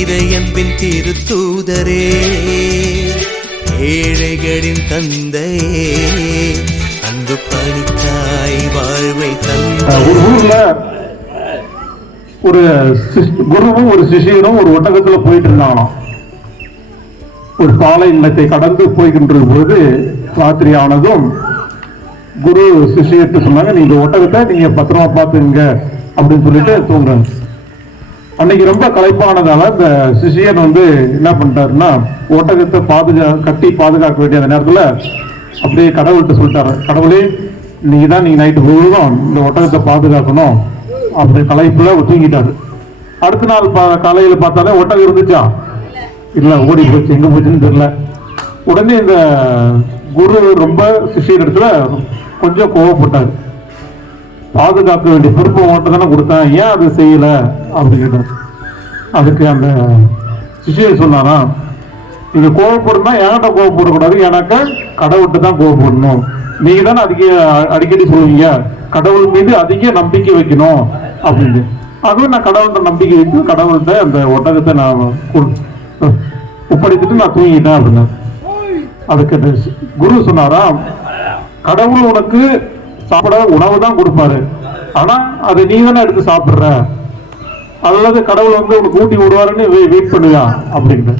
இறையன்பின் திருத்தூதரே ஏழைகளின் தந்தையே அன்பு பணிக்காய் வாழ்வை தந்த ஒரு ஊர்ல ஒரு குருவும் ஒரு சிஷியனும் ஒரு ஒட்டகத்துல போயிட்டு இருந்தாங்களாம். ஒரு சாலை நிலத்தை கடந்து போய்கின்ற போது ராத்திரி ஆனதும் குரு சிஷியர்கிட்ட சொன்னாங்க நீங்க ஒட்டகத்தை நீங்க பத்திரமா பாத்துங்க அப்படின்னு சொல்லிட்டு தூங்குறாங்க. அன்னைக்கு ரொம்ப கலைப்பானதால இந்த சிஷியன் வந்து என்ன பண்ணிட்டாருன்னா ஒட்டகத்தை பாதுகா கட்டி பாதுகாக்க வேண்டிய அந்த நேரத்தில் அப்படியே கடவுள்கிட்ட சொல்லிட்டாரு. கடவுளே நீங்க தான் நீங்க நைட்டு முழுவதும் இந்த ஒட்டகத்தை பாதுகாக்கணும். அப்படி களைப்புல அவர் தூங்கிட்டாரு. அடுத்த நாள் பா- காலையில் பார்த்தாலே ஒட்டகம் இருந்துச்சா? இல்லை ஓடி போச்சு. எங்கே போச்சுன்னு தெரியல. உடனே இந்த குரு ரொம்ப சிஷியர் இடத்துல கொஞ்சம் கோவப்பட்டார். பாதுகாக்க வேண்டிய பொறுப்பு மட்டும் தானே கொடுத்தேன். ஏன் அதை செய்யலை? அப்படின்னு கேட்டார். அதுக்கு அந்த சிஷியர் சொன்னாரா நீங்கள் கோவப்படணும்னா என்கிட்ட கோவப்படக்கூடாது. எனக்கு கடவுள்கிட்ட தான் கோவப்படணும். நீங்கள் தானே அதிக அடிக்கடி சொல்லுவீங்க. கடவுள் மீது அதிக நம்பிக்கை வைக்கணும். அப்படின்னு. அதுவும் நான் கடவுள்கிட்ட நம்பிக்கை வைத்து கடவுள்கிட்ட அந்த ஒட்டகத்தை நான் கொடு- ஒப்படைத்துட்டு நான் தூங்கிட்டேன் அப்படின்னு. அதுக்கு குரு சொன்னாரா கடவுள் உனக்கு சாப்பிட உணவு தான் கொடுப்பாரு. ஆனா அதை நீ தானே எடுத்து சாப்பிட்ற. அல்லது கடவுள் வந்து உனக்கு ஊட்டி விடுவாருன்னு வெயிட் பண்ணுதான் அப்படின்னு.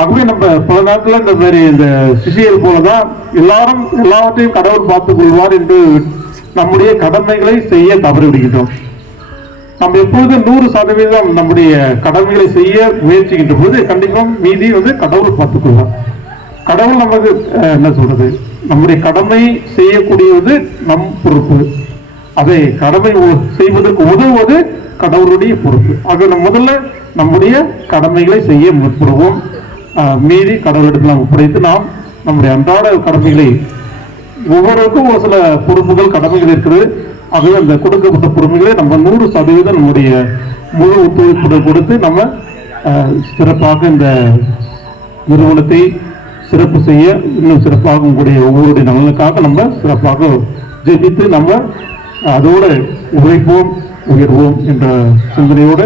ஆகவே நம்ம பல நேரத்துல இந்த மாதிரி இந்த சிஷியர் போலதான் எல்லாரும் எல்லாவற்றையும் கடவுள் பார்த்துக் கொள்வார் என்று நம்முடைய கடமைகளை செய்ய தவறிவிடுகின்றோம். நம்ம எப்பொழுது நூறு சதவீதம் நம்முடைய கடமைகளை செய்ய முயற்சிக்கின்ற போது கண்டிப்பாக மீதி வந்து கடவுள் பார்த்துக்கொள்வார் கடவுள் நமக்கு என்ன சொல்றது? நம்முடைய கடமை செய்யக்கூடியது நம் பொறுப்பு. அதை கடமை செய்வதற்கு உதவுவது கடவுளுடைய பொறுப்பு. ஆக நம்ம முதல்ல நம்முடைய கடமைகளை செய்ய முற்படுவோம். மீறி கடவுளிடத்தில் நாம் ஒப்படைத்து நாம் நம்முடைய அன்றாட கடமைகளை ஒவ்வொருவருக்கும் ஒரு சில பொறுப்புகள் கடமைகள் இருக்கிறது. ஆகவே அந்த கொடுக்கப்பட்ட பொறுப்புகளை நம்ம நூறு சதவீதம் நம்முடைய முழு ஒத்துழைப்புடன் கொடுத்து நம்ம சிறப்பாக இந்த நிறுவனத்தை சிறப்பு செய்ய இன்னும் சிறப்பாக உங்களுடைய ஒவ்வொருடைய நலனுக்காக நம்ம சிறப்பாக ஜெபித்து நம்ம அதோடு உழைப்போம். உயர்வோம் என்ற சிந்தனையோடு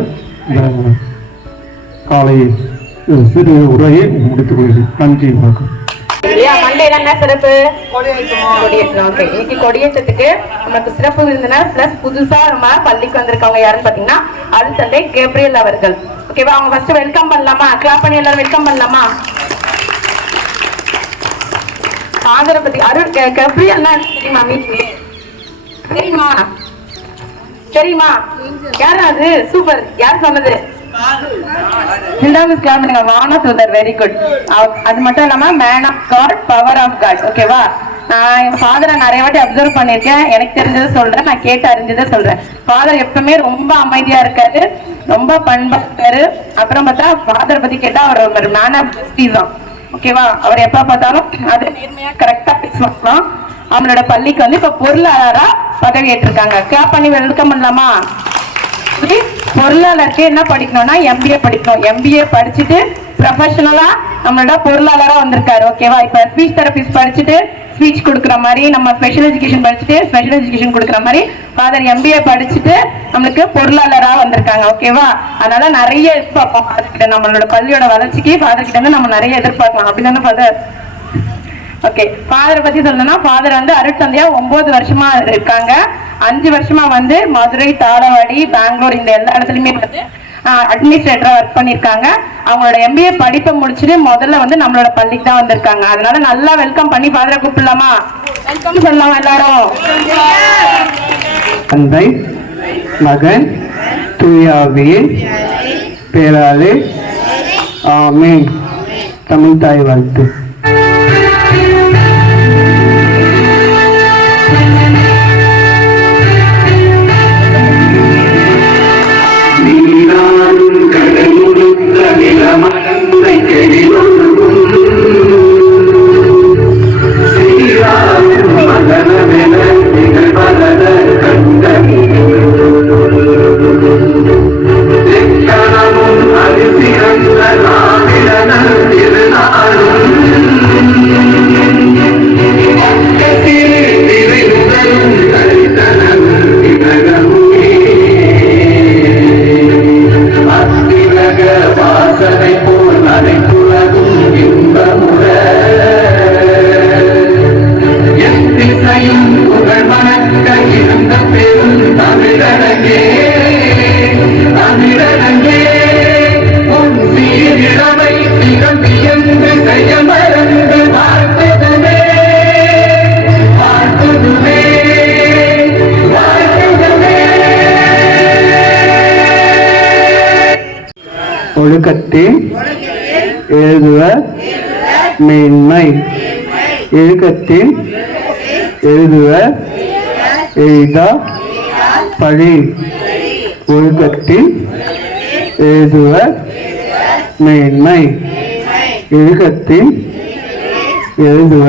இந்த காலை சிறு உரையை முடித்துக் கொள்கிறேன். நன்றி வணக்கம். என்ன சிறப்பு? கொடியேற்றம் ஓகே இன்னைக்கு கொடியேற்றத்துக்கு நமக்கு சிறப்பு விருந்தினர் பிளஸ் புதுசா நம்ம பள்ளிக்கு வந்திருக்கவங்க யாருன்னு பாத்தீங்கன்னா சண்டே கேப்ரியல் அவர்கள். ஓகேவா அவங்க ஃபர்ஸ்ட் வெல்கம் பண்ணலாமா? கிளாப் பண்ணி எல்லாரும் வெல்கம் பண்ணலாமா? ஆதரை பத்தி அருள் கே- கேப்ரியல்னா தெரியுமா மீட்டிங் தெரியுமா? சரிம்மா யார் அது சூப்பர் யார் சொன்னது? ரெண்டாவது கிளாஸ் பண்ணுங்க வான தூதர் வெரி குட் அது மட்டும் இல்லாம man of God power of God ஓகேவா நான் என் ஃபாதரை நிறைய வாட்டி அப்சர்வ் பண்ணியிருக்கேன். எனக்கு தெரிஞ்சதை சொல்றேன். நான் கேட்டு அறிஞ்சதை சொல்றேன். ஃபாதர் எப்பவுமே ரொம்ப அமைதியா இருக்காரு. ரொம்ப பண்பா இருக்காரு. அப்புறம் பார்த்தா ஃபாதர் பத்தி கேட்டா அவர் ஒரு மேன் ஆஃப் ஜஸ்டிஸ் தான். ஓகேவா அவர் எப்ப பார்த்தாலும் அது நேர்மையா கரெக்டா பேசுவாங்களாம் அவங்களோட பள்ளிக்கு வந்து இப்ப பொருளாளரா பதவி ஏற்றிருக்காங்க கிளாப் பண்ணி வெல்கம் பண்ணலாமா? பொருளாளருக்கு என்ன படிக்கணும்னா எம்பிஏ படிக்கணும். எம்பிஏ படிச்சுட்டு ப்ரொஃபஷனலா நம்மளோட பொருளாளரா வந்திருக்காரு. ஓகேவா இப்ப ஸ்பீச் தெரபிஸ்ட் படிச்சுட்டு ஸ்பீச் கொடுக்குற மாதிரி நம்ம ஸ்பெஷல் எஜுகேஷன் படிச்சுட்டு ஸ்பெஷல் எஜுகேஷன் கொடுக்குற மாதிரி ஃபாதர் எம்பிஏ படிச்சுட்டு நம்மளுக்கு பொருளாளரா வந்திருக்காங்க. ஓகேவா அதனால நிறைய எதிர்பார்ப்போம். ஃபாதர் கிட்ட நம்மளோட பள்ளியோட வளர்ச்சிக்கு ஃபாதர் கிட்ட இருந்து நம்ம நிறைய எதிர்பார்க்கலாம். அப்படிதானே ஃபாதர் ஓகே ஃபாதரை பத்தி சொல்லணும்னா ஃபாதர் வந்து அருட்தந்தையா ஒன்பது வருஷமா இருக்காங்க. அஞ்சு வருஷமா வந்து மதுரை தாளவாடி பெங்களூர் இந்த எல்லா இடத்துலயுமே வந்து அட்மினிஸ்ட்ரேட்டரா ஒர்க் பண்ணிருக்காங்க அவங்களோட எம்பிஏ படிப்பை முடிச்சுட்டு முதல்ல வந்து நம்மளோட பள்ளிக்கு தான் வந்திருக்காங்க. அதனால நல்லா வெல்கம் பண்ணி ஃபாதரை கூப்பிடலாமா? வெல்கம் சொல்லலாம் எல்லாரும்? தந்தை மகன் தூயாவியின் பேராலே ஆமே தமிழ் தாய் வாழ்த்து. ஒழுக்கத்தில் எழுதுவ மேன்மை. எழுக்கத்தில் எழுதுவ எய்தா பழி. ஒழுக்கத்தில் எழுதுவ மேன்மை. எழுக்கத்தில் எழுதுவ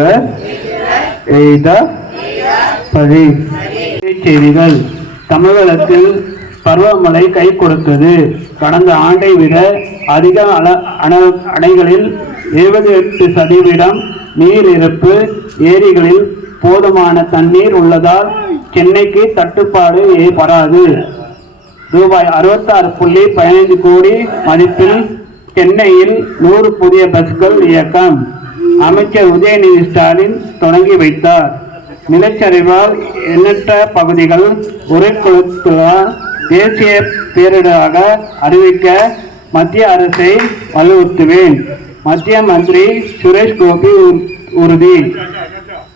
எய்தா பழி. செய்திகள் தமிழகத்தில் பருவமழை கை கொடுத்தது. கடந்த ஆண்டை விட அதிக அல அண அணைகளில் எழுபது எட்டு சதவீதம் நீர் இருப்பு ஏரிகளில் போதுமான தண்ணீர் உள்ளதால் சென்னைக்கு தட்டுப்பாடு ஏற்படாது. ரூபாய் அறுபத்தாறு புள்ளி பதினைந்து கோடி மதிப்பில் சென்னையில் நூறு புதிய பஸ்கள் இயக்கம். அமைச்சர் உதயநிதி ஸ்டாலின் தொடங்கி வைத்தார். நிலச்சரிவால் எண்ணற்ற பகுதிகள் உரைக்குழுத்தால் தேசிய பேரிடராக அறிவிக்க மத்திய அரசை வலியுறுத்துவேன். மத்திய மந்திரி சுரேஷ் கோபி உ- உறுதி.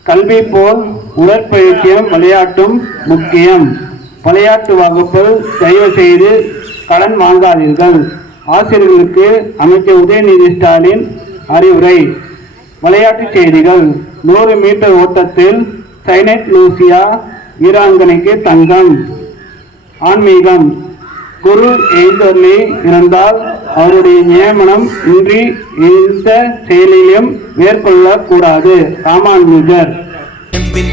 கல்வி போல் உடற்பயிற்சியும் விளையாட்டும் முக்கியம். விளையாட்டு வகுப்பு தயவு செய்து கடன் வாங்காதீர்கள். ஆசிரியர்களுக்கு அமைச்சர் உதயநிதி ஸ்டாலின் அறிவுரை. விளையாட்டுச் செய்திகள். நூறு மீட்டர் ஓட்டத்தில் சைனட் லூசியா வீராங்கனைக்கு தங்கம். ஆன்மீகம். குரு எழுந்தவர்களே இருந்தால் அவருடைய நியமனம் இன்றி எந்த செயலிலும் மேற்கொள்ளக்கூடாது. ராமானுஜர். அன்பின்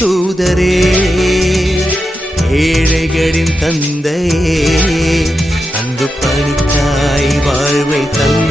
தூதரே ஏழைகளின் தந்தையே அன்பு பணிக்காய் வாழ்வை தந்த